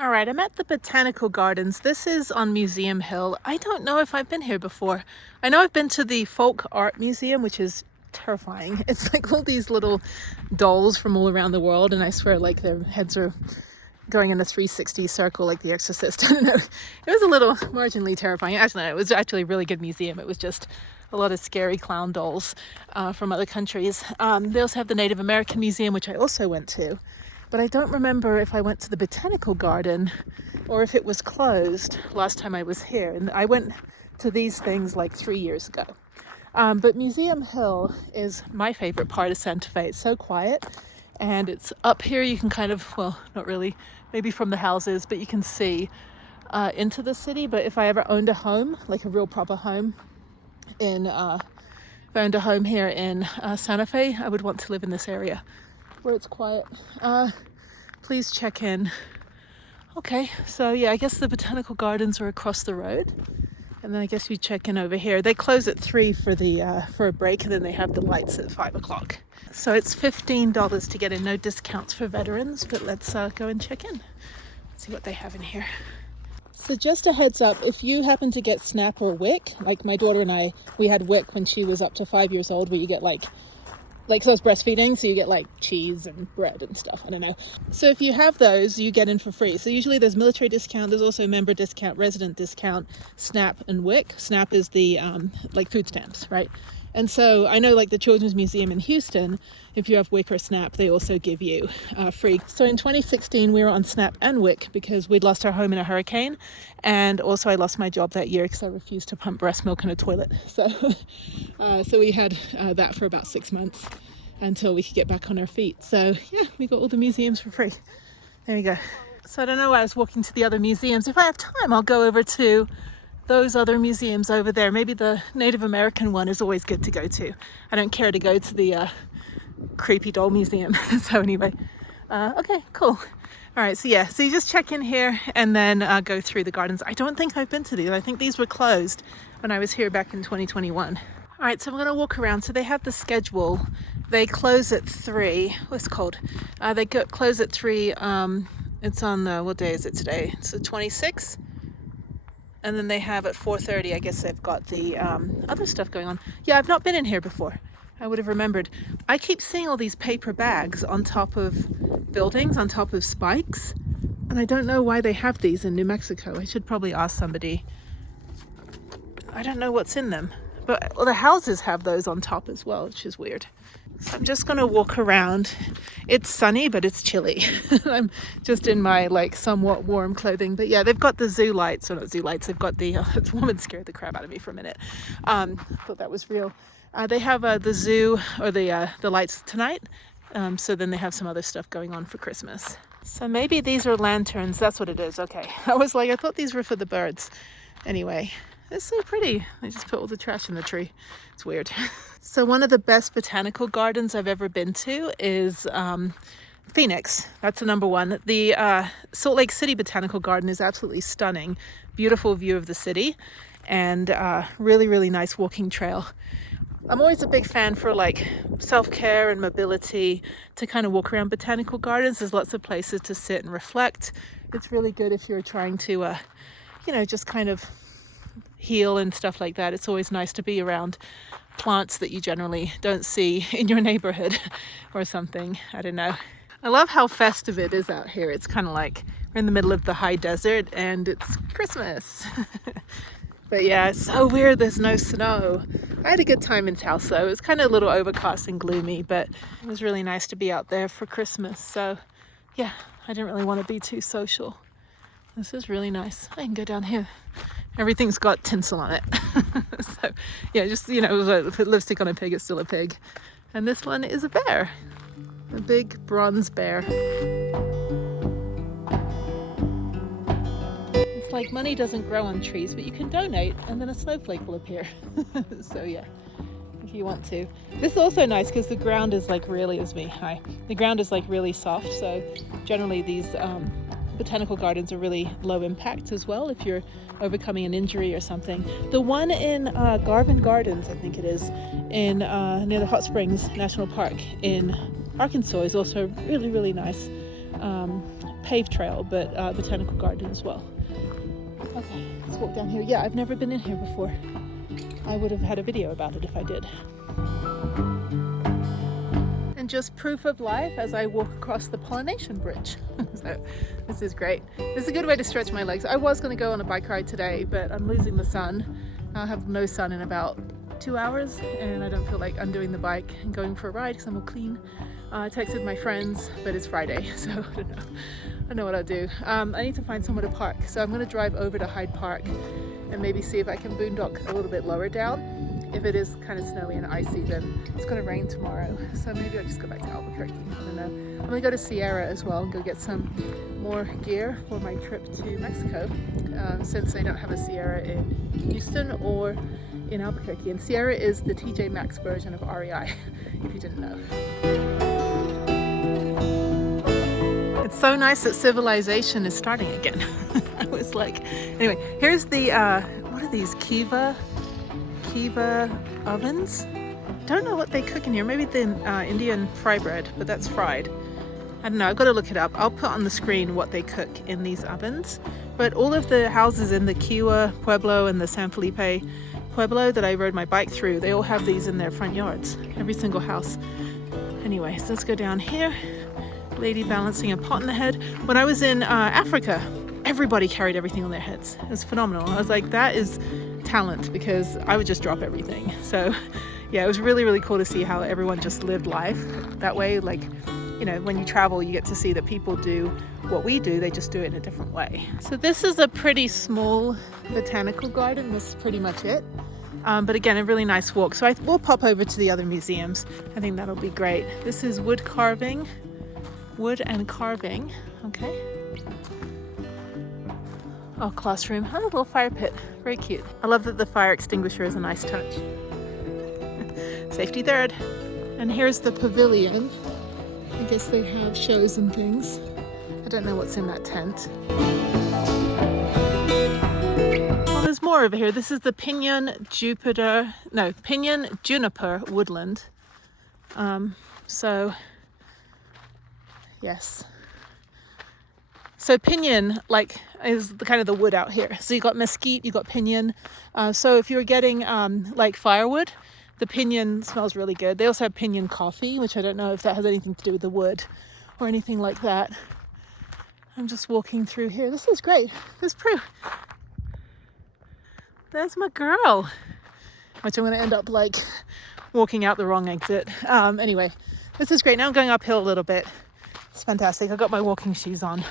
All right, I'm at the Botanical Gardens. This is on Museum Hill. I don't know if I've been here before. I know I've been to the Folk Art Museum, which is terrifying. It's like all these little dolls from all around the world, and I swear like their heads are going in a 360 circle like The Exorcist. I don't know. It was a little marginally terrifying. Actually, no, it was actually a really good museum. It was just a lot of scary clown dolls from other countries. They also have the Native American Museum, which I also went to. But I don't remember if I went to the Botanical Garden or if it was closed last time I was here. And I went to these things like 3 years ago. But Museum Hill is my favorite part of Santa Fe. It's so quiet and it's up here. You can kind of, well, not really, maybe from the houses, but you can see into the city. But if I ever owned a home, like a real proper home if I owned a home here in Santa Fe, I would want to live in this area where it's quiet. Please check in. Okay, so yeah, I guess the Botanical Gardens are across the road, and then I guess you check in over here. They close at 3 for a break, and then they have the lights at 5 o'clock. So it's $15 to get in, no discounts for veterans, but let's go and check in. Let's see what they have in here. So just a heads up, if you happen to get SNAP or WIC, like my daughter and I, we had WIC when she was up to 5 years old, where you get like so I was breastfeeding, so you get like cheese and bread and stuff, I don't know. So if you have those, you get in for free. So usually there's military discount, there's also member discount, resident discount, SNAP and WIC. SNAP is the like food stamps, right? And so I know like the Children's Museum in Houston, if you have WIC or SNAP, they also give you free. So in 2016, we were on SNAP and WIC because we'd lost our home in a hurricane. And also I lost my job that year because I refused to pump breast milk in a toilet. So, so we had that for about 6 months until we could get back on our feet. So yeah, we got all the museums for free. There we go. So I don't know why I was walking to the other museums. If I have time, I'll go over to those other museums over there. Maybe the Native American one is always good to go to. I don't care to go to the creepy doll museum. So anyway, okay, cool. All right, so yeah, so you just check in here and then go through the gardens. I don't think I've been to these. I think these were closed when I was here back in 2021. All right, so I'm gonna walk around. So they have the schedule. They close at 3. What's it called? They close at 3. It's on the, what day is it today? It's the 26th. And then they have at 4:30, I guess they've got the other stuff going on. Yeah, I've not been in here before. I would have remembered. I keep seeing all these paper bags on top of buildings, on top of spikes. And I don't know why they have these in New Mexico. I should probably ask somebody. I don't know what's in them. But well, the houses have those on top as well, which is weird. So I'm just gonna walk around. It's sunny, but it's chilly. I'm just in my like somewhat warm clothing. But yeah, they've got the zoo lights, or not zoo lights, they've got the, this woman scared the crap out of me for a minute. Thought that was real. They have the zoo, or the lights tonight. So then they have some other stuff going on for Christmas. So maybe these are lanterns, that's what it is, okay. I thought these were for the birds. Anyway. It's so pretty. They just put all the trash in the tree. It's weird. So one of the best botanical gardens I've ever been to is Phoenix. That's the number one. The Salt Lake City Botanical Garden is absolutely stunning. Beautiful view of the city and really, really nice walking trail. I'm always a big fan for like self-care and mobility to kind of walk around botanical gardens. There's lots of places to sit and reflect. It's really good if you're trying to, you know, just kind of heal and stuff like that. It's always nice to be around plants that you generally don't see in your neighborhood or something. I don't know. I love how festive it is out here. It's kind of like we're in the middle of the high desert and it's Christmas. But yeah, it's so weird there's no snow. I had a good time in Taos though. It was kind of a little overcast and gloomy, but it was really nice to be out there for Christmas. So yeah, I didn't really want to be too social. This is really nice. I can go down here. Everything's got tinsel on it. So yeah, just, you know, put lipstick on a pig, it's still a pig. And this one is a bear, a big bronze bear. It's like money doesn't grow on trees, but you can donate and then a snowflake will appear. So yeah, if you want to. This is also nice because the ground is like really, the ground is like really soft. So generally these botanical gardens are really low impact as well if you're overcoming an injury or something. The one in Garvin Gardens, I think it is, in near the Hot Springs National Park in Arkansas is also really, really nice. paved trail, but botanical garden as well. Okay, let's walk down here. Yeah, I've never been in here before. I would have had a video about it if I did. And just proof of life as I walk across the pollination bridge. So this is great. This is a good way to stretch my legs. I was going to go on a bike ride today, but I'm losing the sun. I'll have no sun in about 2 hours, and I don't feel like undoing the bike and going for a ride because I'm all clean. I texted my friends, but it's Friday, so I don't know. I don't know what I'll do. I need to find somewhere to park, so I'm going to drive over to Hyde Park and maybe see if I can boondock a little bit lower down. If it is kind of snowy and icy, then it's going to rain tomorrow, so maybe I'll just go back to Albuquerque. I don't know. I'm going to go to Sierra as well and go get some more gear for my trip to Mexico, since they don't have a Sierra in Houston or in Albuquerque. And Sierra is the TJ Maxx version of REI, if you didn't know. It's so nice that civilization is starting again. I was like, anyway, here's the, what are these, Kiva ovens? Don't know what they cook in here. Maybe the Indian fry bread, but that's fried. I don't know, I've got to look it up. I'll put on the screen what they cook in these ovens. But all of the houses in the Kiwa Pueblo and the San Felipe Pueblo that I rode my bike through, they all have these in their front yards, every single house. Anyway, so let's go down here. Lady balancing a pot in the head. When I was in Africa, everybody carried everything on their heads. It was phenomenal. I was like, that is talent, because I would just drop everything. So yeah, it was really, really cool to see how everyone just lived life that way. Like, you know, when you travel, you get to see that people do what we do, they just do it in a different way. So this is a pretty small botanical garden. This is pretty much it. But again, a really nice walk. So we'll pop over to the other museums. I think that'll be great. This is wood and carving. Okay. Oh, classroom. Oh, a little fire pit. Very cute. I love that the fire extinguisher is a nice touch. Safety third. And here's the pavilion. I guess they have shows and things. I don't know what's in that tent. Well, there's more over here. This is the Pinyon Juniper Woodland. So, yes. So pinyon, like, is the kind of the wood out here. So you got mesquite, you got pinyon. So if you're getting like firewood, the pinyon smells really good. They also have pinyon coffee, which I don't know if that has anything to do with the wood or anything like that. I'm just walking through here. This is great. This proof. There's my girl, which I'm going to end up like walking out the wrong exit. Anyway, this is great. Now I'm going uphill a little bit. It's fantastic. I've got my walking shoes on,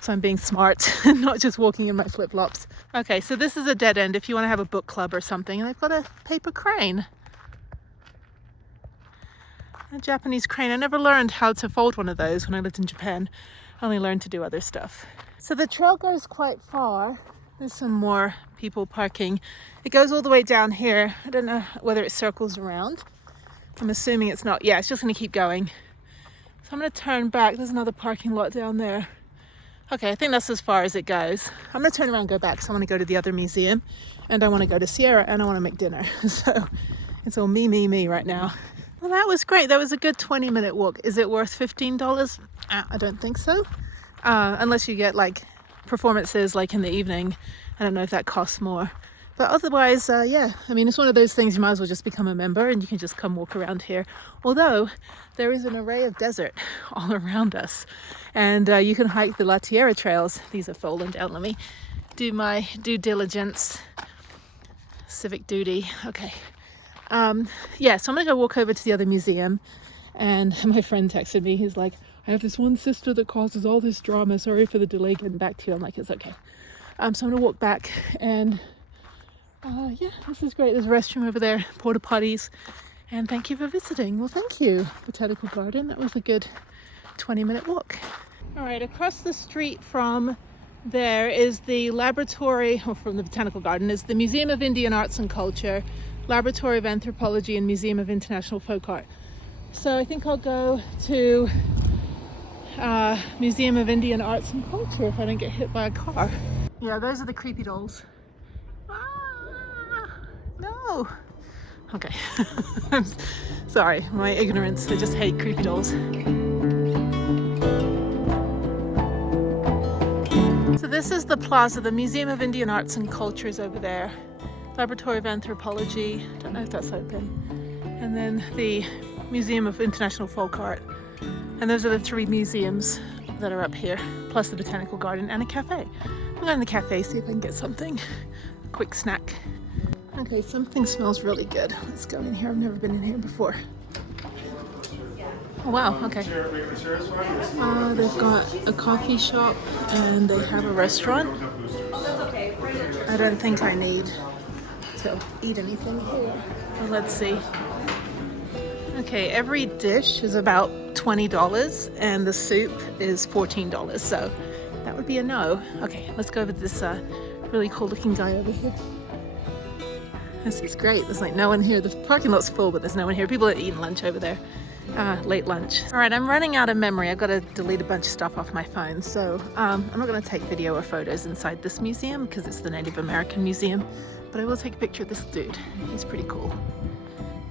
so I'm being smart and not just walking in my flip-flops. Okay, so this is a dead end if you want to have a book club or something. And they've got a paper crane. A Japanese crane. I never learned how to fold one of those when I lived in Japan. I only learned to do other stuff. So the trail goes quite far. There's some more people parking. It goes all the way down here. I don't know whether it circles around. I'm assuming it's not. Yeah, it's just going to keep going. So I'm going to turn back. There's another parking lot down there. Okay, I think that's as far as it goes. I'm going to turn around and go back because I want to go to the other museum, and I want to go to Sierra, and I want to make dinner. So it's all me right now. Well, that was great. That was a good 20-minute walk. Is it worth $15? I don't think so. Unless you get like performances like in the evening. I don't know if that costs more. But otherwise, yeah, I mean, it's one of those things you might as well just become a member and you can just come walk around here. Although there is an array of desert all around us. And you can hike the La Tierra trails. These are fallen down. Let me do my due diligence. Civic duty. Okay. Yeah, so I'm going to go walk over to the other museum. And my friend texted me. He's like, I have this one sister that causes all this drama. Sorry for the delay getting back to you. I'm like, it's okay. So I'm going to walk back and yeah, this is great. There's a restroom over there, porta potties, and thank you for visiting. Well, thank you, Botanical Garden. That was a good 20-minute walk. All right, across the street from there is the laboratory, or from the Botanical Garden, is the Museum of Indian Arts and Culture, Laboratory of Anthropology, and Museum of International Folk Art. So I think I'll go to Museum of Indian Arts and Culture if I don't get hit by a car. Yeah, those are the creepy dolls. No. Okay. I'm sorry, my ignorance. I just hate creepy dolls. So this is the plaza, the Museum of Indian Arts and Cultures over there. Laboratory of Anthropology, don't know if that's open. And then the Museum of International Folk Art. And those are the 3 museums that are up here, plus the Botanical Garden and a cafe. I'm going to the cafe, see if I can get something. A quick snack. Okay, something smells really good. Let's go in here. I've never been in here before. Oh wow, okay. They've got a coffee shop and they have a restaurant. I don't think I need to eat anything here. Well, let's see. Okay, every dish is about $20 and the soup is $14, so that would be a no. Okay, let's go over to this really cool looking guy over here. This is great. There's like no one here. The parking lot's full, but there's no one here. People are eating lunch over there. Late lunch. All right, I'm running out of memory. I've got to delete a bunch of stuff off my phone. So I'm not going to take video or photos inside this museum because it's the Native American Museum, but I will take a picture of this dude. He's pretty cool.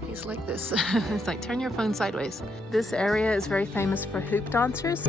He's like this. It's like turn your phone sideways. This area is very famous for hoop dancers.